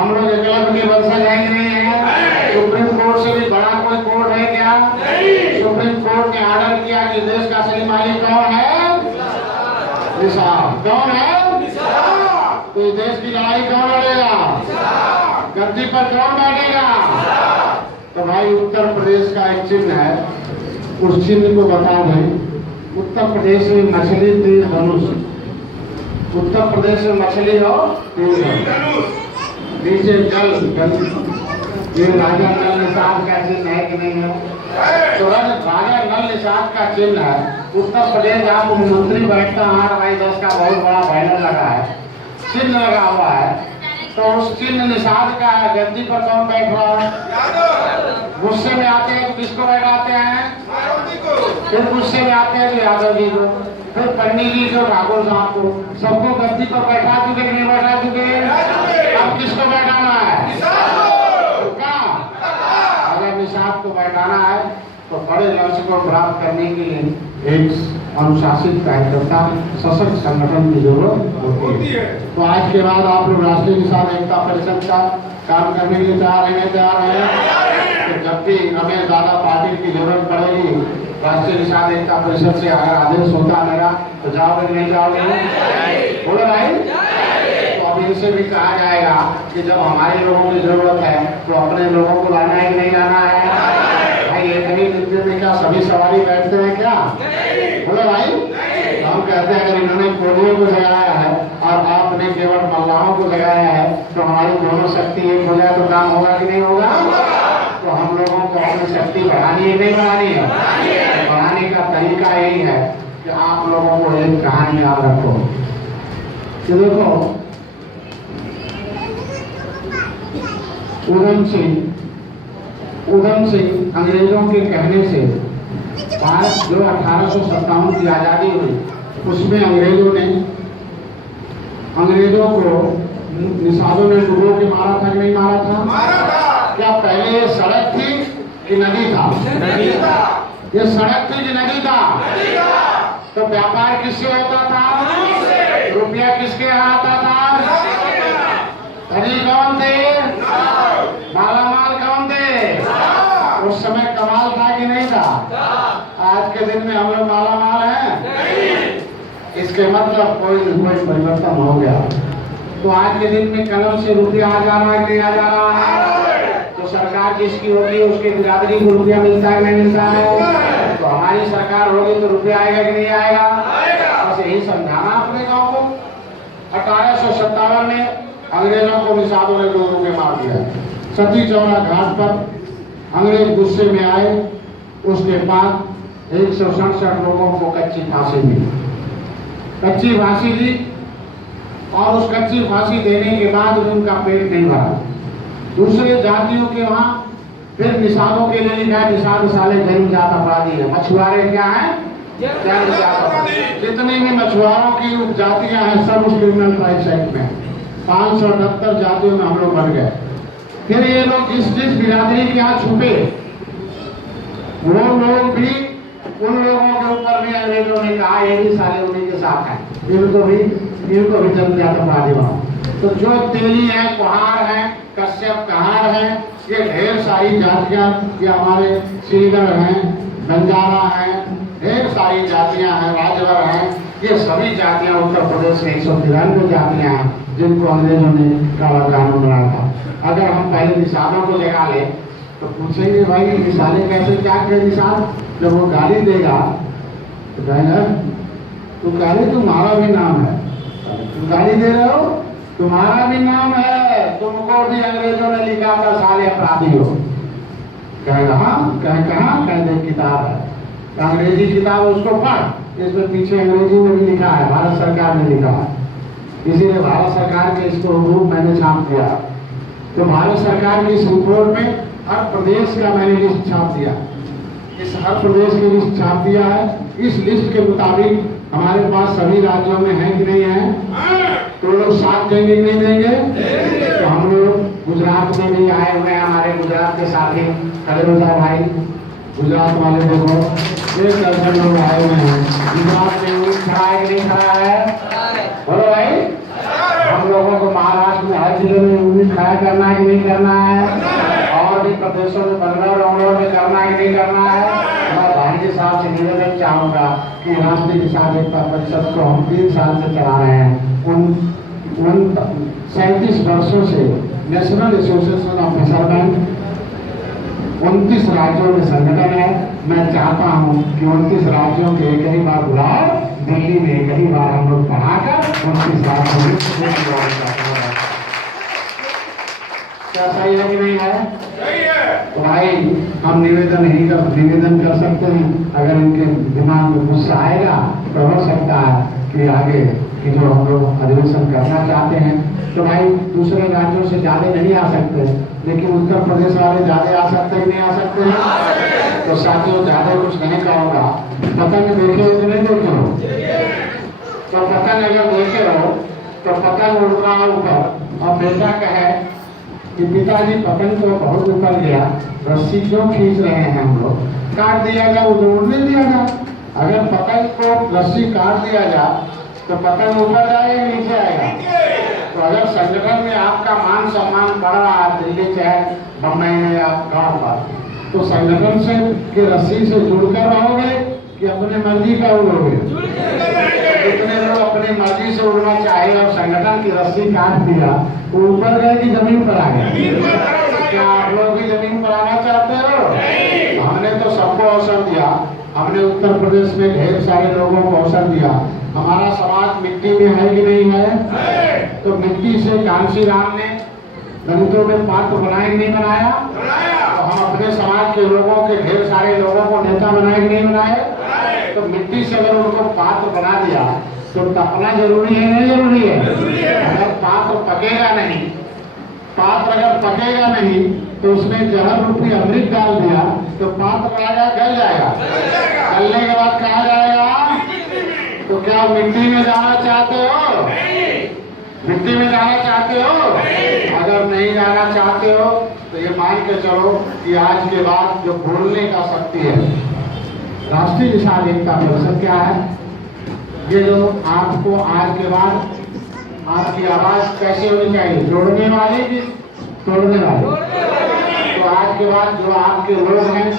हम लोग एकलव्य के वंशज हैं कि नहीं है? सुप्रीम कोर्ट से भी बड़ा कोई कोर्ट है क्या? सुप्रीम कोर्ट ने ऑर्डर किया कि देश का असली मालिक कौन है? निषाद। कौन है? तो इस देश की लड़ाई कौन लड़ेगा? गद्दी पर कौन बैठेगा? तो भाई उत्तर प्रदेश का एक चिन्ह है, उस चिन्ह को बता दें। उत्तर प्रदेश में मछली तीर धनुष, उत्तर प्रदेश में मछली और तीर धनुष, नीचे जल, ये राजा नल निषाद का चिन्ह है कि नहीं है? तो राजा नल निषाद का चिन्ह है। उत्तर प्रदेश जहाँ मुख्यमंत्री बैठता है, भाई 10 का बहुत बड़ा बैनर लगा है, चिन्ह लगा हुआ है, तो उस चिन्ह निषाद का है। गद्दी पर कौन बैठ रहा है? गुस्से में आते हैं तो किसको बैठाते हैं? फिर गुस्से में आते हैं तो यादव जी को, फिर पंडित जी को, ठाकुर साहब को, सबको गद्दी पर बैठा चुके कि नहीं बैठा चुके? अब किसको बैठाना है? अगर निषाद को बैठाना है तो बड़े लक्ष्य को प्राप्त करने के लिए एक अनुशासित कार्यकर्ता, सशक्त संगठन की जरूरत होती है। तो आज के बाद आप लोग राष्ट्रीय निषाद एकता परिषद का काम करने के लिए तैयार हैं? तो जब भी हमें ज्यादा पार्टी की जरूरत पड़ेगी, राष्ट्रीय निषाद एकता परिषद से अगर आदेश होता मेरा, तो जाओगे कि नहीं जाओगे? बोलो भाई। तो अब इनसे भी कहा जाएगा कि जब हमारे लोगों की जरूरत है तो अपने लोगों को लाना है कि नहीं लाना है? भाई एक ही डिब्बे में क्या सभी सवारी बैठते हैं क्या? बोलो भाई। हम कहते हैं अगर इन्होंने पोलियो को जगाया है और आपने केवल मल्लाहों को जगाया है, तो हमारी दोनों शक्ति एक हो जाए तो काम होगा कि नहीं होगा? तो हम लोगों को अपनी शक्ति बढ़ानी है नहीं बढ़ानी है? बढ़ाने का तरीका यही है कि आप लोगों को एक कहानी याद रखो कि देखो, उधम सिंह अंग्रेजों के कहने से भारत जो 1857 की आजादी हुई, उसमें अंग्रेजों को निषादों ने डुबो के मारा था कि नहीं मारा था? क्या पहले ये सड़क थी कि नदी था? ये सड़क थी कि नदी था? तो व्यापार किससे होता था? रुपया किसके यहाँ आता था? धनी कौन थे? मालामाल कौन थे? उस समय कमाल था कि नहीं था? आज के दिन में हम लोग मालामाल हैं? इसके मतलब कोई परिवर्तन हो गया। तो आज के दिन में कलम से रुपया आ जा रहा है कि नहीं आ जा रहा है? तो सरकार जिसकी होती है उसके बिरादरी को रुपया मिलता है नहीं मिलता है? तो हमारी सरकार होगी तो रुपया आएगा कि नहीं आएगा? बस यही समझाना अपने गाँव को। 1857 में अंग्रेजों को निषादों ने लोगों के मार दिया। सती चौरा घाट पर अंग्रेज गुस्से में आए, उसके बाद 167 लोगों को कच्ची फांसी मिली। कच्ची फांसी दी और उस कच्ची फांसी देने के बाद भी उनका पेट नहीं भरा। दूसरे जातियों के वहां फिर निषादों के लिए लिखा है, निषाद साले जन्मजात अपराधी है। मछुआरे क्या है? जन्मजात अपराधी। जितनी भी मछुआरों की उपजातियां हैं सब उस क्रिमिनल राइट्स एक्ट में 578 जातियों में हम लोग बन गए। फिर ये लोग जिस बिरादरी के यहाँ छुपे, वो लोग भी उन लोगों के ऊपर भी अंग्रेजों ने कहा ये भी साले उन्हीं के साथ है, इनको भी जन्मजात अपराधी बनाओ। तो जो तेली है, कुहार है, कश्यप कहार है, ये ढेर सारी जातियां, ये हमारे श्रीगढ़ हैं, बंजारा हैं, ढेर सारी जातियां हैं, राजवर हैं, ये सभी जातियां उत्तर प्रदेश में 193 जातियां हैं जिनको अंग्रेजों ने काला कानून बनाया था। अगर हम पहले निषादों को लगा ले तो पूछेंगे भाई निशाने कैसे क्या करे निषाद? जब वो गाली देगा तो कहेगा तो गाली तुम्हारा भी नाम है, तुम गाली दे रहे हो, तुम्हारा भी नाम है, तुमको भी अंग्रेजों ने लिखा था सारे अपराधी हो। कहेगा हाँ, कहाँ कह दे किताब है, अंग्रेजी किताब उसको पढ़, इसमें पीछे अंग्रेजी में भी लिखा है, भारत सरकार ने लिखा है, इसीलिए भारत सरकार के इसको रूप मैंने छाप दिया। तो भारत सरकार की इस रिपोर्ट में हर प्रदेश का मैंने लिस्ट छाप दिया, इस हर प्रदेश की लिस्ट छाप दिया है। इस लिस्ट के मुताबिक हमारे पास सभी राज्यों में है कि नहीं है? तो लोग साथ देंगे कि नहीं देंगे? तो हम लोग गुजरात में भी आए हुए हैं, हमारे गुजरात के साथी खड़े हो जाए भाई, गुजरात वाले देखो 1 दर्जन लोग आए हुए हैं। गुजरात में खड़ा है कि नहीं खड़ा है? बोलो भाई। हम लोगों को महाराष्ट्र में हर जिले में यूनिट खड़ा करना है कि नहीं करना है, और भी प्रदेशों में बंगलौर में करना है कि नहीं करना है। मैं भाई साहब से निवेदन चाहूंगा कि राष्ट्रीय किसान एकता परिषद को हम 3 साल से चला रहे हैं। उन 37 वर्षों से नेशनल एसोसिएशन ऑफ फिशरमैन 29 राज्यों में संगठन है। मैं चाहता हूं कि 29 राज्यों के एक ही बार बुलाओ, दिल्ली में एक ही बार हम लोग बढ़ाकर 29 राज्यों में क्या सही है कि नहीं है? सही है। तो भाई हम निवेदन कर सकते हैं। अगर इनके दिमाग में गुस्सा आएगा तो हो सकता है कि आगे कि जो हम लोग अधिवेशन करना चाहते हैं तो भाई दूसरे राज्यों से ज्यादा नहीं आ सकते, लेकिन उत्तर प्रदेश वाले ज्यादा आ सकते हैं नहीं आ सकते हैं। तो साथियों ज्यादा कुछ नहीं कहूँगा। पतंग देखे हो कि नहीं देखे हो? तो पतंग अगर देखे हो तो पतंग उड़ रहा ऊपर और बेटा कहे कि पिताजी पतंग तो बहुत ऊपर गया, रस्सी क्यों खींच रहे हैं हम लोग, काट दिया जाए, उड़ने दिया जाए। अगर पतंग को रस्सी काट दिया जाए तो पतंग ऊपर जाएगा नीचे आएगा। तो अगर संगठन में आपका मान सम्मान बढ़ रहा है दिल्ली चाहे बम्बई में या गाँव पर, तो संगठन से की रस्सी से जुड़कर रहोगे कि अपने मर्जी का उड़ोगे? जितने लोग अपनी मर्जी से उड़ना चाहे और संगठन की रस्सी काट दिया तो ऊपर गए कि जमीन पर आ गए? क्या आप लोग भी जमीन पर आना चाहते हो? हमने तो सबको अवसर दिया। हमने उत्तर प्रदेश में ढेर सारे लोगों को अवसर दिया। हमारा समाज मिट्टी में है कि नहीं है? तो मिट्टी से कांसी राम ने दलितों में पात्र बनाए कि नहीं बनाया? तो हम अपने समाज के लोगों के ढेर सारे लोगों को नेता बनाए कि नहीं बनाए? तो मिट्टी से अगर उनको पात्र बना दिया तो तपना जरूरी है नहीं जरूरी है? अगर पात्र पकेगा नहीं, पात्र अगर पकेगा नहीं तो उसमें जहर रूपी अमृत डाल दिया तो पात्र आएगा गल जाएगा। गलने के बाद कहा जाएगा? तो क्या मिट्टी में जाना चाहते हो? मिट्टी में जाना चाहते हो? अगर नहीं जाना चाहते हो तो ये मान के चलो कि आज के बाद जो बोलने का शक्ति है, राष्ट्रीय किसान एकता परिषद क्या है, ये जो आपको आज के बाद आपकी आवाज कैसे होनी चाहिए, जोड़ने वाली कि तोड़ने वाली? तो आज के बाद जो आपके लोग हैं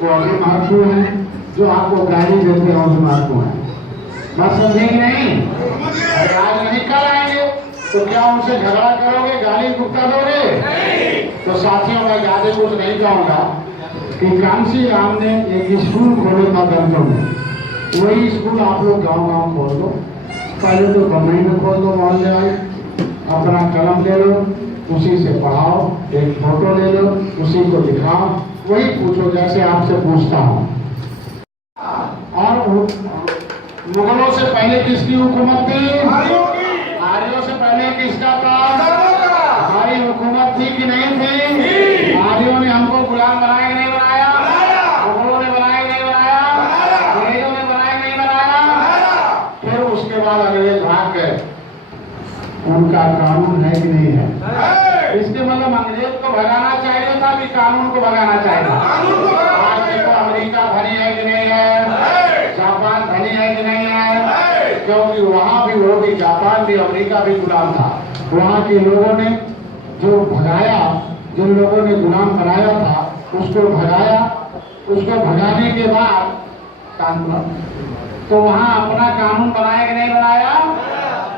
वो अभी महत्वपूर्ण हैं, जो आपको गाली देते हैं वो महत्वपूर्ण है। बात समझेंगे नहीं? अरे आज नहीं कल आएंगे तो क्या उनसे झगड़ा करोगे, गाली गुप्ता दोगे? तो साथियों मैं ज्यादा कुछ नहीं कहूँगा कि कांसी राम ने एक स्कूल खोले था दलितों में, वही स्कूल आप लोग गांव-गांव खोल दो। पहले तो बम्बई में खोल दो, मोहल्ले वाले अपना कलम ले लो, उसी से पढ़ाओ, एक फोटो ले लो, उसी को दिखाओ, वही पूछो जैसे आपसे पूछता हूँ। और मुगलों से पहले किसकी हुकूमत थी? आर्यों से पहले किसका था? हमारी हुकूमत थी कि नहीं थी? आर्यों ने हमको गुलाम बनाया कि नहीं बनाया? मुगलों ने बनाया कि नहीं बनाया? अंग्रेजों ने बनाया कि नहीं बनाया? फिर उसके बाद अंग्रेज भाग गए। उनका कानून है कि नहीं है? इसके मतलब अंग्रेज को भगाना चाहिए था कि कानून को भगाना चाहिए था? आज देखो अमेरिका धनी है कि नहीं है? जापान धनी है कि नहीं है? क्योंकि वहाँ भी वो भी जापान भी अमेरिका भी गुलाम था। वहाँ के लोगों ने जो भगाया, जिन लोगों ने गुलाम बनाया था उसको भगाया, उसको भगाने के बाद तो वहाँ अपना कानून बनाया कि नहीं बनाया?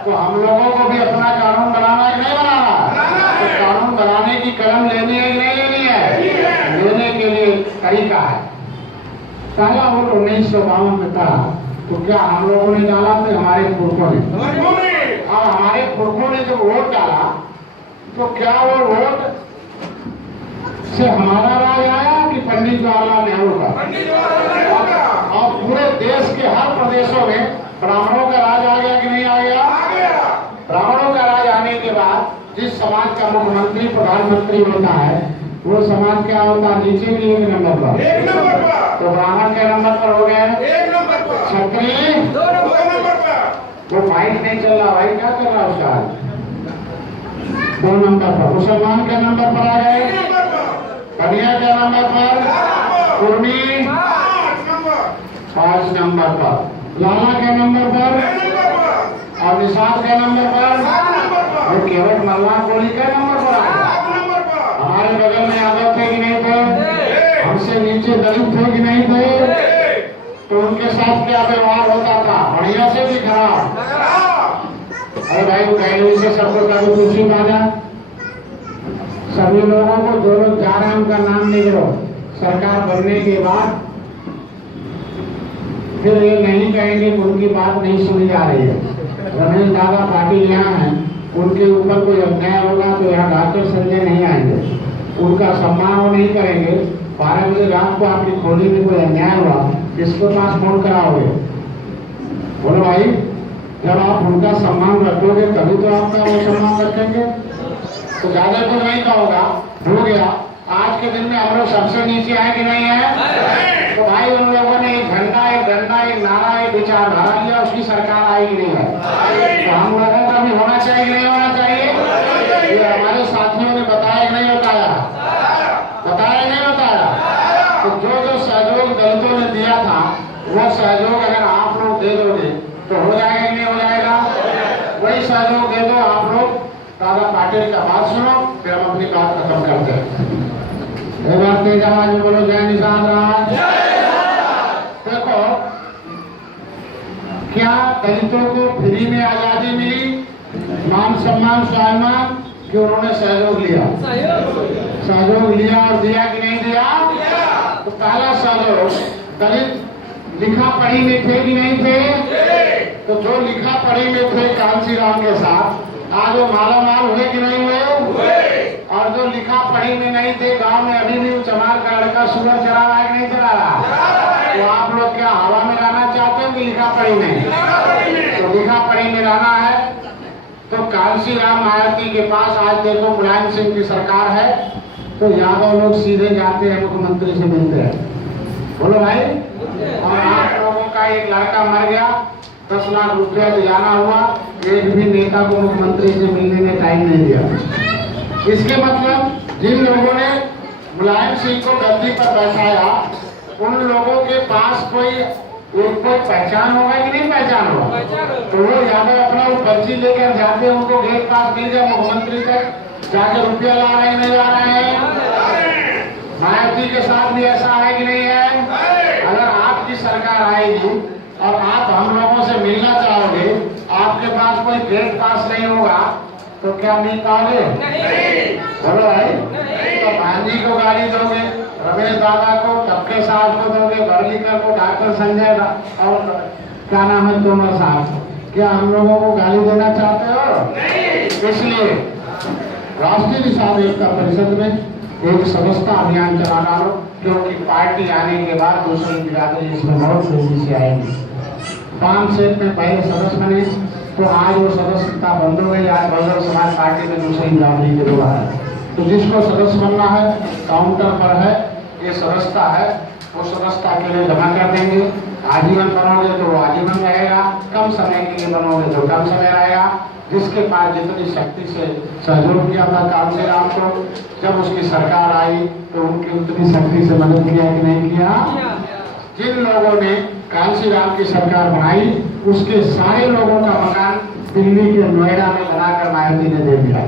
तो हम लोगों को भी अपना कानून बनाना है कि नहीं बनाना? तो कानून बनाने की कलम लेनी है कि नहीं लेनी है? लेने के लिए तरीका है। पहला वोट 1952 में था, तो क्या हम लोगों ने डाला तो हमारे पुरखों ने? और हमारे पुरखों ने जब वोट डाला तो क्या वो वोट से हमारा राज आया कि पंडित जवाहरलाल नेहरू का? और पूरे देश के हर प्रदेशों में ब्राह्मणों का राज आ गया कि नहीं आ गया? ब्राह्मणों का राज आने के बाद जिस समाज का मुख्यमंत्री प्रधानमंत्री होता है वो समाज क्या होता है? नीचे भी 1 नंबर पर। तो ब्राह्मण के नंबर पर हो गए, क्षत्रिय 2 नंबर पर। वो फाइट नहीं चल रहा भाई, क्या कर रहा उसका? 2 नंबर पर। मुसलमान के नंबर पर आ गए, कन्या के नंबर पर, कुर्मी 5 नंबर पर, लाला के नंबर पर और निषाद के नंबर पर, और केवट मल्ला कोली के नंबर पर आया। हमारे बगल में यादव थे कि नहीं थे, हमसे नीचे दलित थे कि नहीं थे, तो उनके साथ क्या व्यवहार होता था, बढ़िया से भी खराब। अरे भाई पहले से सबको कभी पूछी बाजा, सभी लोगों को जो लोग जा रहे हैं उनका नाम लिख लो। सरकार बनने के बाद फिर ये नहीं कहेंगे कि उनकी बात नहीं सुनी जा रही है। रमेश दादा पाटिल यहाँ हैं, उनके ऊपर कोई अन्याय होगा तो यहाँ डॉक्टर संजय नहीं आएंगे, उनका सम्मान वो नहीं करेंगे। 12 बजे रात को आपकी खोली में कोई अन्याय हुआ, किसको पास फोन कराओगे? बोलो भाई, जब आप उनका सम्मान रखोगे तभी तो आपका वो सम्मान रखेंगे। तो ज्यादा तो नहीं कहोगा, हो गया। आज के दिन में हम लोग सबसे नीचे आए कि नहीं है? तो भाई उन लोगों ने एक झंडा, एक डंडा, एक नारा, एक विचारधारा लिया, उसकी सरकार आई कि नहीं है? तो हम लोगों का भी होना चाहिए कि नहीं होना चाहिए? ये हमारे साथियों ने बताया कि नहीं बताया? बताया नहीं बताया? तो जो जो सहयोग दलितों ने दिया था वो सहयोग अगर आप लोग दे दोगे तो हो जाएगा कि नहीं हो जाएगा? वही सहयोग दे दो आप लोग। दादा पाटिल का बात सुनो, फिर हम अपनी बात खत्म करते हैं। एक बार तेज आवाज में बोलो, जय निषाद राज। देखो, क्या दलितों को फ्री में आजादी मिली, मान सम्मान स्वाभिमान, कि उन्होंने सहयोग लिया? सहयोग लिया और दिया कि नहीं दिया? तो पहला सहयोग, दलित लिखा पढ़ी में थे कि नहीं थे? तो जो लिखा पढ़ी में थे कांसी राम के साथ, आज वो मालामाल हुए कि नहीं हुए? और जो लिखा पढ़ी में नहीं थे, गांव में अभी भी चमार का लड़का सुबह चला रहा है कि नहीं चला रहा? तो आप लोग क्या हवा में रहना चाहते हो कि लिखा पढ़ी में? तो लिखा पढ़ी में रहना है तो कांसी राम आरती के पास आज देखो मुलायम सिंह की सरकार है, तो यादव लोग सीधे जाते हैं, मुख्यमंत्री से मिलते हैं। बोलो भाई। और आप लोगों का एक लड़का मर गया, 10 लाख रुपया दिलाना हुआ, एक भी नेता को मुख्यमंत्री से मिलने में टाइम नहीं दिया। इसके मतलब जिन लोगों ने मुलायम सिंह को गद्दी पर बैठाया, उन लोगों के पास कोई पहचान होगा कि नहीं पहचान होगा? तो वो यादव अपना वो पर्ची लेकर जाते हैं, उनको गेट पास मिल जाए, मुख्यमंत्री तक जाके रुपया ला रहे हैं नहीं ला रहे हैं? मायावती के साथ भी ऐसा है कि नहीं है? अगर आपकी सरकार आएगी और आप हम लोगों से मिलना चाहोगे, आपके पास कोई गेट पास नहीं होगा, तो क्या मिल पाओगे? बोलो भाई। तो गांधी को गाड़ी दोगे, रमेश दादा को, टपके साहब को दोगे, बर्लिकर को, डॉक्टर संजय और क्या नाम है तोमर साहब, क्या हम लोगों को गाली देना चाहते हो? इसलिए राष्ट्रीय निषाद एकता परिषद में एक सदस्यता अभियान चला डालो, क्योंकि पार्टी आने के बाद दूसरी बिरादरी इसमें बहुत तेजी से आएगी। 5 सेट में पहले सदस्य बने, तो आज वो सदस्यता बंद हो गई। आज बहुजन समाज पार्टी में दूसरी बिरादरी के लोग है, तो जिसको सदस्य बनना है काउंटर पर है, ये सदस्यता है, वो सदस्यता के लिए जमा कर देंगे। आजीवन बनोगे तो वो आजीवन रहेगा, कम समय के लिए बनोगे तो कम समय रहेगा। जिसके पास जितनी शक्ति से सहयोग किया था कांसी राम को, जब उसकी सरकार आई तो उनकी उतनी शक्ति से मदद किया कि नहीं किया? जिन लोगों ने कांसी राम की सरकार बनाई, उसके सारे लोगों का मकान दिल्ली के नोएडा में बनाकर मायावती ने दे दिया।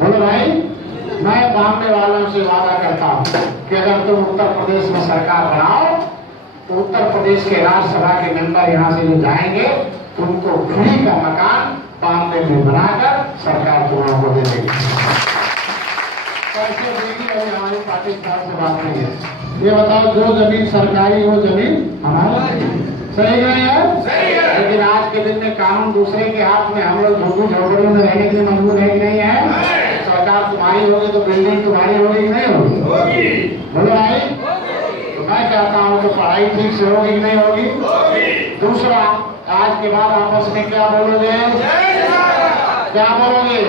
बोलो भाई। मैं बॉम्बे वालों से वादा करता हूँ कि अगर तुम उत्तर प्रदेश में सरकार बनाओ तो उत्तर प्रदेश के राज्यसभा के मेंबर यहाँ से जो जाएंगे, तुमको फ्री का मकान बॉम्बे में बनाकर सरकार तुम्हारा को दे देगी। कैसे देगी अभी हमारी पाकिस्तान से बात नहीं है। ये बताओ, जो जमीन सरकारी वो जमीन हमारी, सही नहीं है? लेकिन आज के दिन में कानून दूसरे के हाथ में, हम लोग झोपड़ियों में रहने के लिए मजबूर है कि नहीं है? सरकार तुम्हारी होगी तो बिल्डिंग तुम्हारी होगी कि नहीं होगी? बोलो भाई। तो मैं कहता हूँ कि पढ़ाई ठीक से होगी कि नहीं होगी? दूसरा, आज के बाद आपस में क्या बोलोगे? क्या बोलोगे?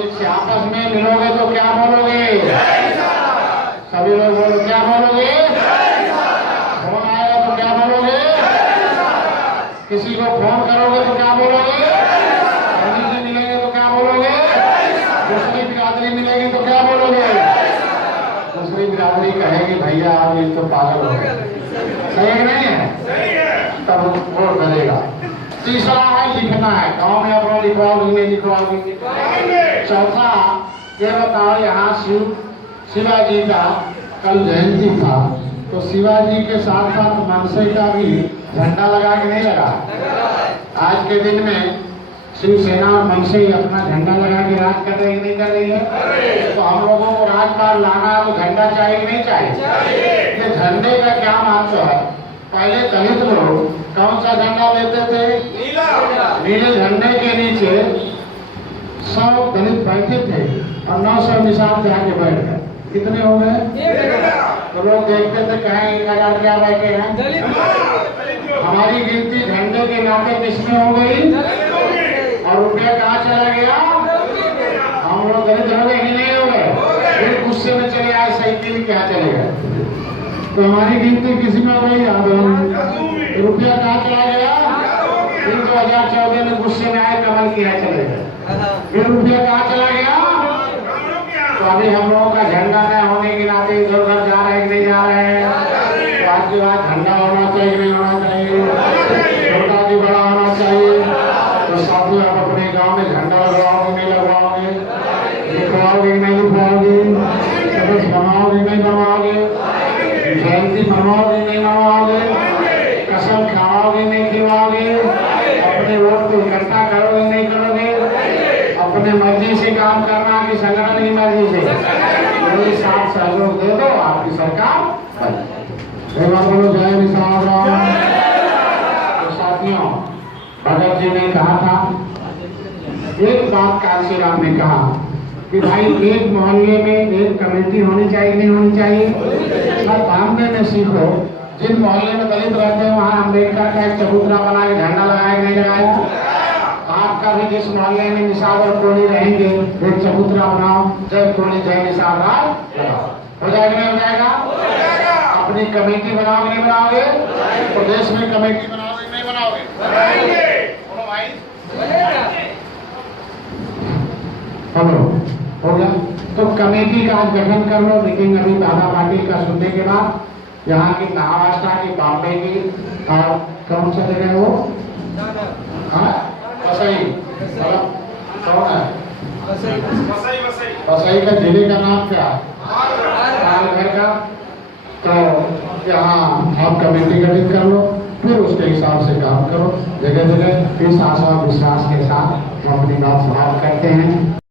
एक से आपस में मिलोगे तो क्या बोलोगे? सभी लोग बोलो, क्या बोलोगे? फोन आएगा तो क्या बोलोगे? किसी को फोन करोगे तो क्या बोलोगे? कहीं से मिलेंगे तो क्या बोलोगे? दूसरी बिरादरी मिलेगी तो क्या बोलोगे? दूसरी बिरादरी कहेगी भैया आप ये तो पागल हो गए। सही नहीं है? तब वोट करेगा। तीसरा है लिखना है, गाँव में अपना लिखवाओगे नहीं लिखवाओगे। चौथा ये बताओ, यहाँ शिवाजी का कल जयंती था, तो शिवाजी के साथ साथ मनसे का भी झंडा लगा के नहीं लगा? आज के दिन में शिवसेना और मनसे अपना झंडा लगा के राज कर रही नहीं कर रही है? तो हम लोगों को राजपाट लाना तो झंडा चाहिए कि नहीं चाहिए? ये झंडे का क्या महत्व है? पहले दलित लोग कौन सा झंडा लेते थे? नीले झंडे के नीचे 100 दलित बैठे थे और 900 निशान जाके बैठ गए। कितने हो गए? तो लोग देखते थे कहें 1000 क्या बैठे हैं। हमारी गिनती झंडे के नाते किसमें हो गई? और रुपया कहाँ चला गया? हम लोग दलित हो गए कि नहीं हो गए? फिर गुस्से में चले आए, साइकिल क्या चले गए? तो हमारी गिनती किसी में हो गई? रुपया कहाँ चला गया? फिर 2014 में गुस्से में आए, कमल किया चले गए। फिर रुपया कहाँ चला गया? तो अभी हम लोगों का झंडा न होने के नाते इधर उधर जा रहे हैं कि नहीं जा रहे हैं? तो आज के बाद झंडा होना चाहिए नहीं होना चाहिए? छोटा की बड़ा होना चाहिए। तो साथियों, आप अपने गांव में झंडा लगवाओगे नहीं लगवाओगे? लिखवाओगे नहीं लिखवाओगे? सबक बनवाओगे नहीं बनवाओगे? जयंती मनवाओगे नहीं मनवाओगे? कसम खाओगे नहीं खिलवाओगे? अपने वोट को इकट्ठा करोगे नहीं करोगे? अपने मर्जी से काम करना कि संगठन की मर्जी से? मेरे साथ सहयोग दे दो, आपकी सरकार बन। एक बार बोलो जय निशान राम। तो साथियों, भगत जी ने कहा था, एक बात कांसी राम ने कहा कि भाई एक मोहल्ले में एक कमेटी होनी चाहिए नहीं होनी चाहिए? सब बांधने में सीखो। जिन मोहल्ले में दलित रहते हैं वहाँ अम्बेडकर का एक चबूतरा बना के झंडा लगाया नहीं लगाया? आपका भी जिस मोहल्ले में निषाद और टोली रहेंगे एक चबूतरा बनाओ, जय टोली जय निषाद राज लगाओ। हो जाएगा नहीं हो जाएगा? अपनी कमेटी बनाओगे नहीं बनाओगे? प्रदेश में कमेटी बनाओगे नहीं बनाओगे? बोलो भाई। हेलो, हो गया? तो कमेटी का आज गठन कर लो। मीटिंग अभी दादा पाटिल का सुनने के बाद यहाँ की महाराष्ट्र की, बॉम्बे की और कौन सा जगह है वो? हाँ, वसई। कौन है? वसई का जिले का नाम क्या? पालघर का। तो यहाँ आप कमेटी गठित कर लो, फिर उसके हिसाब से काम करो। जगह जगह इस आशा विश्वास के साथ हम अपनी बात समाप्त करते हैं।